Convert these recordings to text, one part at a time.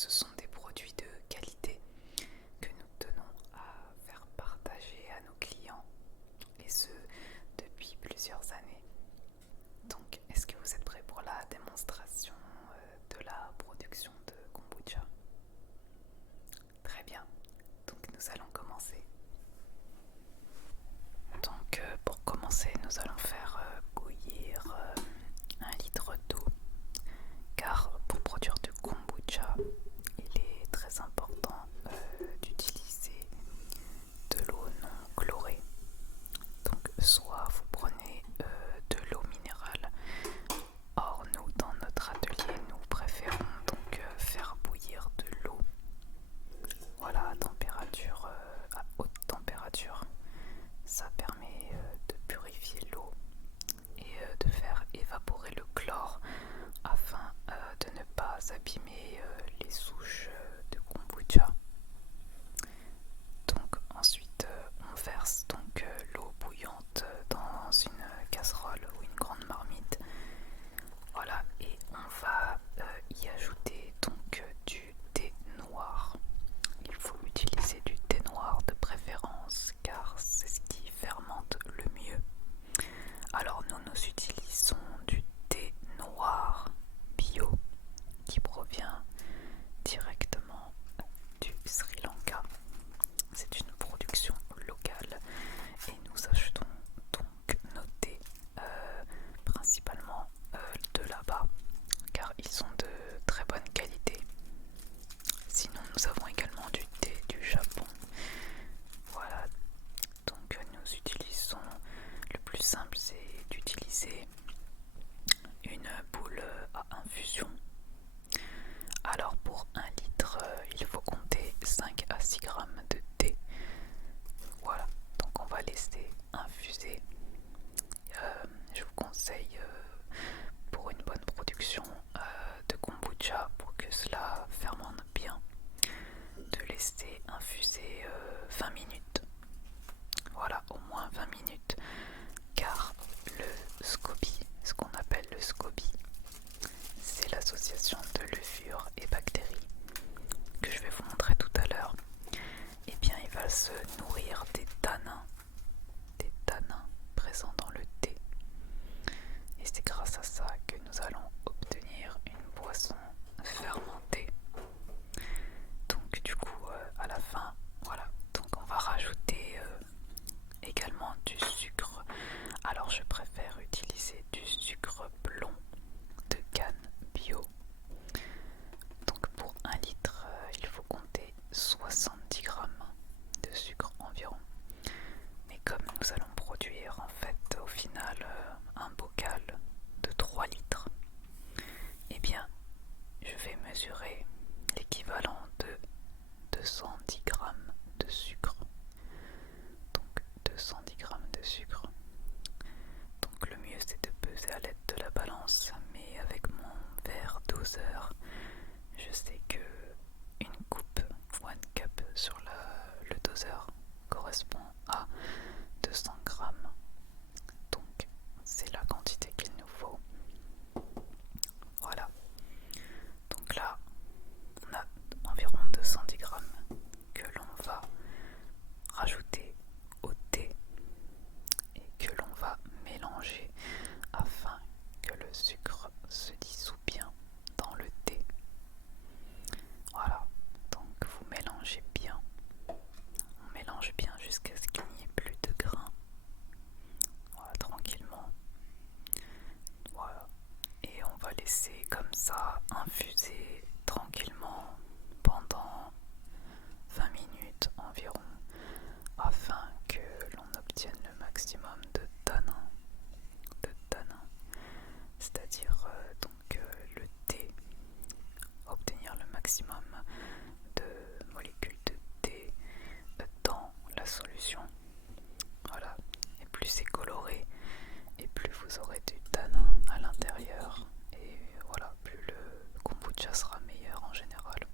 ce sont des produits de qualité que nous tenons à faire partager à nos clients, et ce depuis plusieurs années. Donc, est-ce que vous êtes prêts pour la démonstration de la production de kombucha? Très bien, donc nous allons commencer. Donc pour commencer, nous allons faire bouillir 1 litre d'eau, car pour produire du kombucha, il est très important d'utiliser de l'eau non chlorée. Donc soit vous prenez de l'eau minérale. Or nous, dans notre atelier, nous préférons donc faire bouillir de l'eau, voilà, à température, à haute température. Ça permet de purifier l'eau et de faire évaporer le chlore afin de ne pas abîmer les souches de kombucha. Donc ensuite on verse donc l'eau bouillante dans une casserole ou une grande marmite. Voilà, et on va y ajouter donc du thé noir. Il faut utiliser du thé noir de préférence car c'est ce qui fermente le mieux. Alors nous utilisons du thé noir bio qui provient directement du Sri Lanka. C'est une production locale et nous achetons donc nos thés principalement de là-bas car ils sont de très bonne qualité. Sinon nous avons également du thé du Japon. Voilà, donc nous utilisons, le plus simple c'est d'utiliser une boule à infusion. Alors pour 1 litre, il faut compter 5 à 6 grammes de thé. Voilà, donc on va laisser infuser. Je vous conseille pour une bonne production de kombucha, pour que cela fermente bien, de laisser infuser 20 minutes. Voilà, au moins 20 minutes, car le SCOBY, ce qu'on appelle le SCOBY, c'est l'association de levures et bactéries que je vais vous montrer tout à l'heure. Et bien il va se nourrir des tanins présents dans le thé. Et c'est grâce à ça que nous allons obtenir une boisson fermentée. Donc du coup à la fin, voilà, donc on va rajouter également du sucre. Alors je préfère utiliser du sucre blond de canne bio. Donc pour 1 litre, il faut compter 70 grammes de sucre environ. Mais comme nous allons produire en fait au final un bocal de 3 litres, eh bien je vais mesurer l'équivalent de 210 grammes de sucre. Donc 210 grammes de sucre. Donc le mieux c'est de peser à l'aide de la balance, mais avec mon verre doseur, je sais que une coupe, one cup sur le doseur correspond à 200 grammes. Donc c'est la quantité qu'il nous faut. Voilà. Donc là, on a environ 210 grammes que l'on va rajouter au thé et que l'on va mélanger afin que le sucre se dissout bien dans le thé. Voilà, donc vous mélangez bien. On mélange bien jusqu'à ce qu'il n'y ait plus de grains. Voilà, tranquillement. Voilà. Et on va laisser comme ça infuser tranquillement pendant 20 minutes environ afin que l'on obtienne le maximum de tanins, c'est-à-dire le thé, obtenir le maximum de molécules de thé dans la solution. Voilà, et plus c'est coloré et plus vous aurez du tanin à l'intérieur, et voilà, plus le kombucha sera meilleur en général.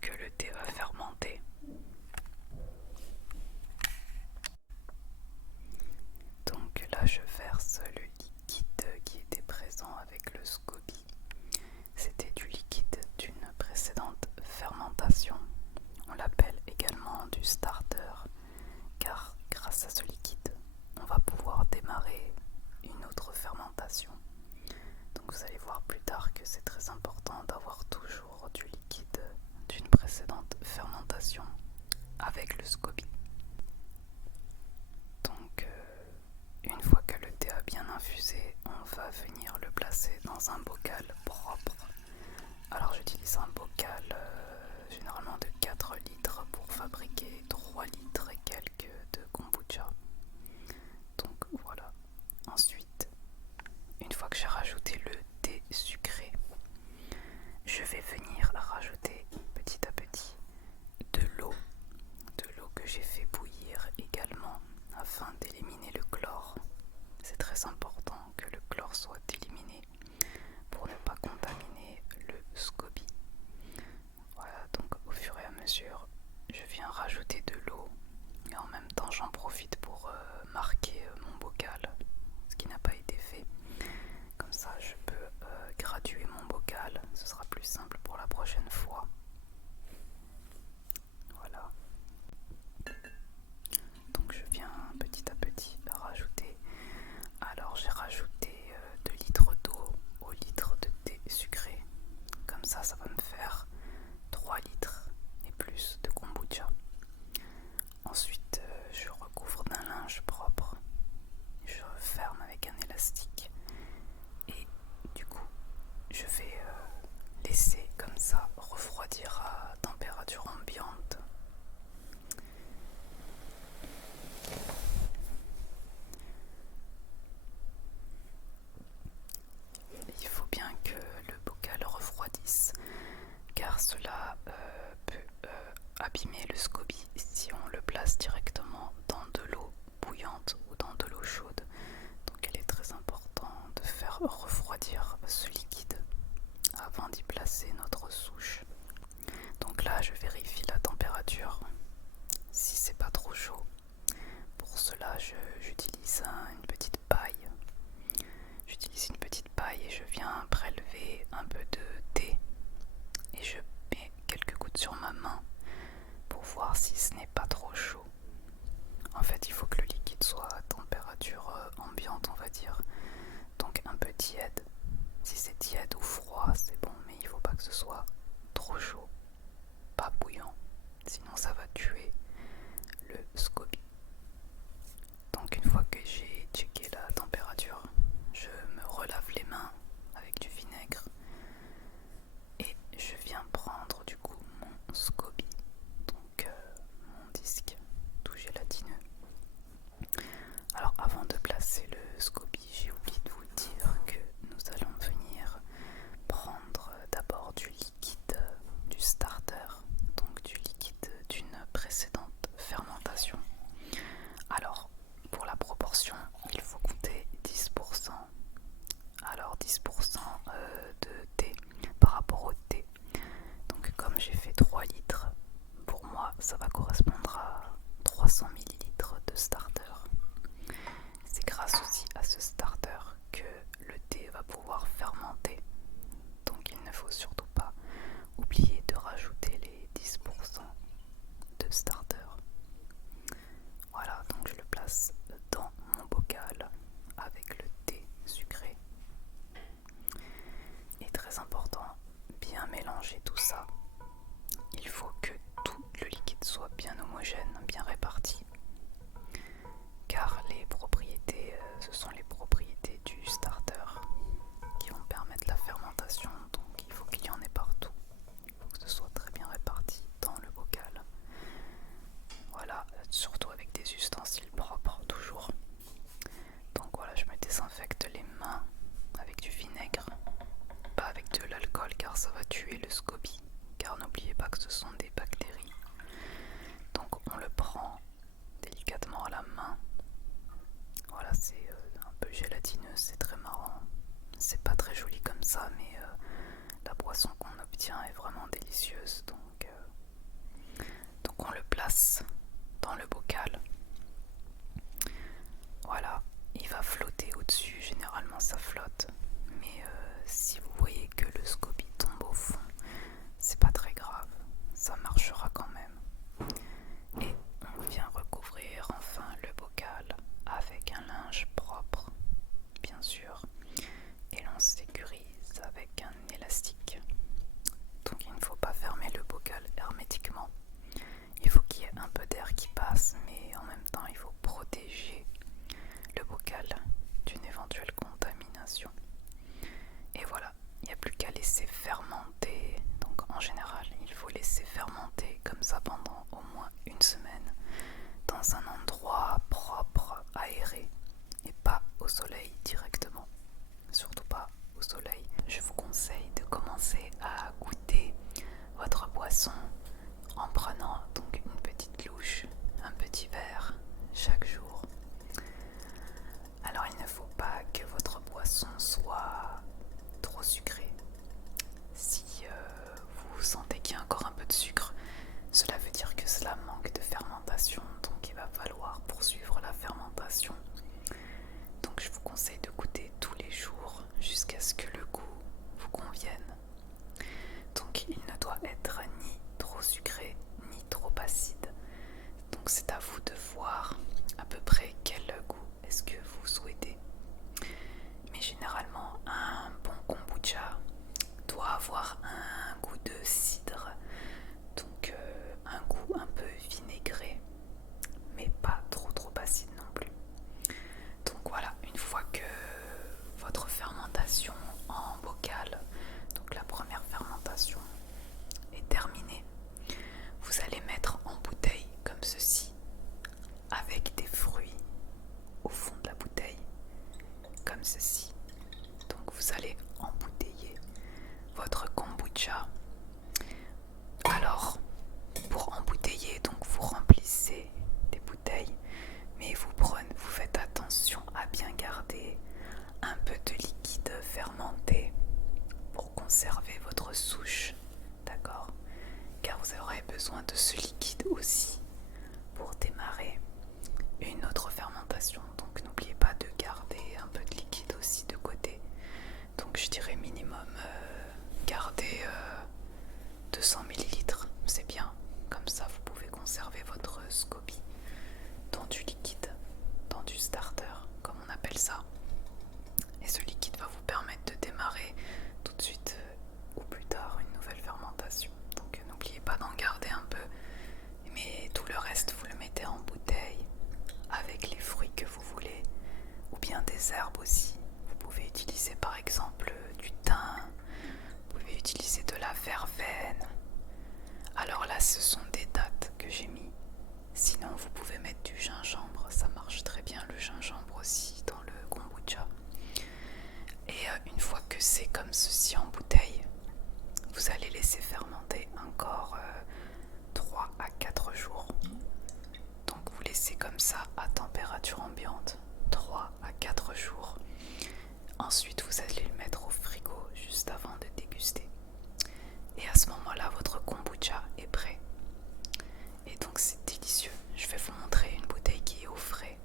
que le thé va fermenter. Donc là je verse le liquide qui était présent avec le SCOBY. C'était du liquide d'une précédente fermentation. On l'appelle également du starter car grâce à ce liquide, on va pouvoir démarrer une autre fermentation. Donc vous allez voir plus tard que c'est très important d'avoir toujours du liquide d'une précédente fermentation avec le SCOBY. Donc une fois que le thé a bien infusé, on va venir le placer dans un bocal propre. Alors j'utilise un bocal généralement de 4 litres pour fabriquer 3 litres et quelques de kombucha. Donc voilà. Ensuite, une fois que j'ai rajouté le thé sucré, je vais venir rajouter petit à petit de l'eau que j'ai fait bouillir également afin d'éliminer le chlore. C'est très important que le chlore soit éliminé pour ne pas contaminer le SCOBY. Voilà, donc au fur et à mesure, je viens rajouter de l'eau et en même temps j'en profite pour marquer mon bocal, ce qui n'a pas été fait. Comme ça je peux graduer mon bocal, ce sera plus simple pour la prochaine fois. Voilà. Donc je viens petit à petit rajouter. Alors j'ai rajouté 2 litres d'eau au litre de thé sucré. Comme ça va me faire 3 litres et plus de kombucha. Ensuite je recouvre d'un linge propre. Je ferme avec un élastique. Et du coup je vais laisser comme ça refroidir à température ambiante. Il faut bien que le bocal refroidisse car cela peut abîmer le SCOBY si on le place directement dans de l'eau bouillante ou dans de l'eau chaude. Donc il est très important de faire refroidir ce liquide avant d'y placer notre souche. Donc là je vérifie la température si c'est pas trop chaud. Pour cela j'utilise une petite paille. J'utilise une petite paille et je viens prélever un peu de thé et je mets quelques gouttes sur ma main pour voir si ce n'est pas trop chaud. En fait il faut que le liquide soit à température ambiante, on va dire, donc un peu tiède. Si c'est tiède ou froid c'est bon, mais il ne faut pas que ce soit trop chaud, pas bouillant, sinon ça va tuer le SCOBY. Donc une fois que j'ai checké la température, je me relave les mains avec du vinaigre et je viens prendre du coup mon SCOBY, donc mon disque tout gélatineux. Alors avant de placer le SCOBY, j'ai oublié de vous dire que nous allons venir prendre d'abord du liquide du starter, donc du liquide d'une précédente fermentation. Alors pour la proportion, il faut compter 10%. Alors 10% de thé par rapport au thé. Donc comme j'ai fait 3 litres, pour moi ça va correspondre à 300 ml de starter. C'est grâce aussi à ce starter que le thé va pouvoir fermenter. Donc il ne faut surtout pas oublier de rajouter les 10% de starter. Voilà, donc je le place dans mon bocal avec le thé sucré. Et très important, bien mélanger tout ça. Il faut que tout le liquide soit bien homogène, bien réparti. Car les propriétés, ce sont les propriétés du starter qui vont permettre la fermentation. Donc il faut qu'il y en ait locale d'une éventuelle contamination. Et voilà, il n'y a plus qu'à laisser fermenter. Donc en général, il faut laisser fermenter comme ça pendant au moins une semaine dans un endroit propre, aéré, et pas au soleil directement. Surtout pas au soleil. Je vous conseille de commencer à goûter votre boisson en prenant donc une petite louche, un petit verre chaque jour. Alors il ne faut pas que votre boisson soit trop sucrée. Si vous sentez qu'il y a encore un peu de sucre, cela veut dire que cela manque de fermentation, donc il va falloir poursuivre la fermentation. Donc je vous conseille de goûter tous les jours jusqu'à ce que le goût vous convienne. Donc il ne doit être ni trop sucré ni trop acide. Donc c'est à vous de voir à peu près quel goût est-ce que vous souhaitez. Mais généralement un bon kombucha doit avoir un goût de cidre, donc un goût un peu vinaigré, mais pas trop acide non plus. Donc voilà, une fois que votre fermentation en bocal, donc la première fermentation, est terminée, vous allez mettre en bouteille comme ceci, avec des fruits au fond de la bouteille, comme ceci. Donc vous allez embouteiller votre kombucha. Alors, pour embouteiller, donc vous remplissez des bouteilles, mais vous faites attention à bien garder un peu de liquide fermenté pour conserver votre souche, d'accord? Car vous aurez besoin de ce liquide aussi pour démarrer une autre fermentation. Donc n'oubliez pas de garder un peu de liquide aussi de côté. Donc je dirais minimum garder 200 ml, c'est bien. Comme ça vous pouvez conserver votre SCOBY dans du liquide, dans du starter comme on appelle ça. Et ce liquide va vous permettre de démarrer tout de suite ou plus tard une nouvelle fermentation. Donc n'oubliez pas d'en garder un peu, mais tout le reste vous le mettez en bouteille avec les fruits que vous voulez, ou bien des herbes aussi. Vous pouvez utiliser par exemple du thym, vous pouvez utiliser de la verveine. Alors là ce sont des dattes que j'ai mis. Sinon vous pouvez mettre du gingembre, ça marche très bien le gingembre aussi dans le kombucha. Et une fois que c'est comme ceci en bouteille, vous allez laisser fermenter encore 3 à 4 jours. Donc vous laissez comme ça à température ambiante 3 à 4 jours. Ensuite vous allez le mettre au frigo juste avant de déguster. Et à ce moment-là votre kombucha est prêt. Et donc c'est délicieux. Je vais vous montrer une bouteille qui est au frais.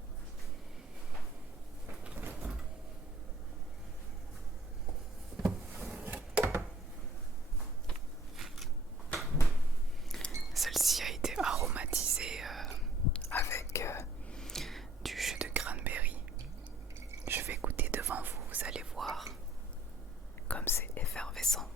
Celle-ci a été aromatisée avec du jus de cranberry. Je vais goûter devant vous, vous allez voir comme c'est effervescent.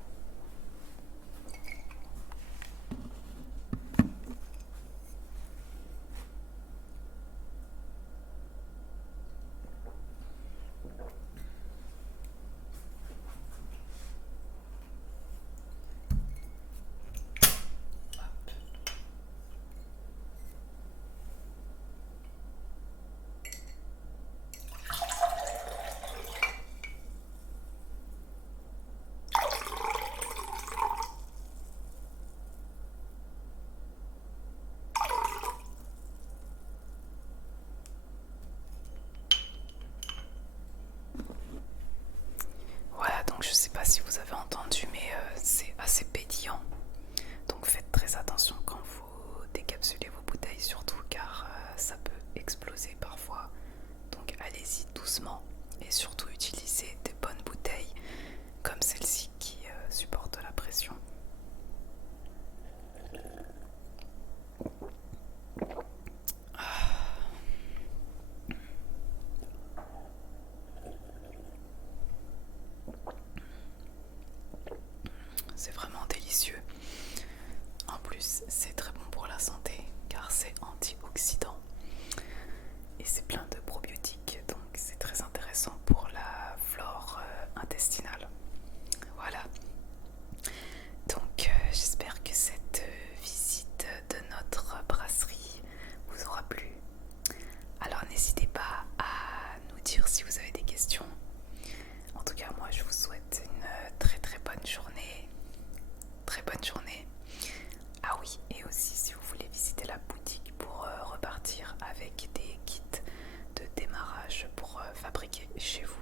Voilà, donc je sais pas si vous avez entendu, mais c'est assez pétillant. Donc faites très attention quand vous décapsulez vos bouteilles, surtout car ça peut exploser parfois. Donc allez-y doucement et surtout utilisez des bonnes bouteilles comme celle-ci qui supporte la pression. C'est vraiment délicieux. chez vous.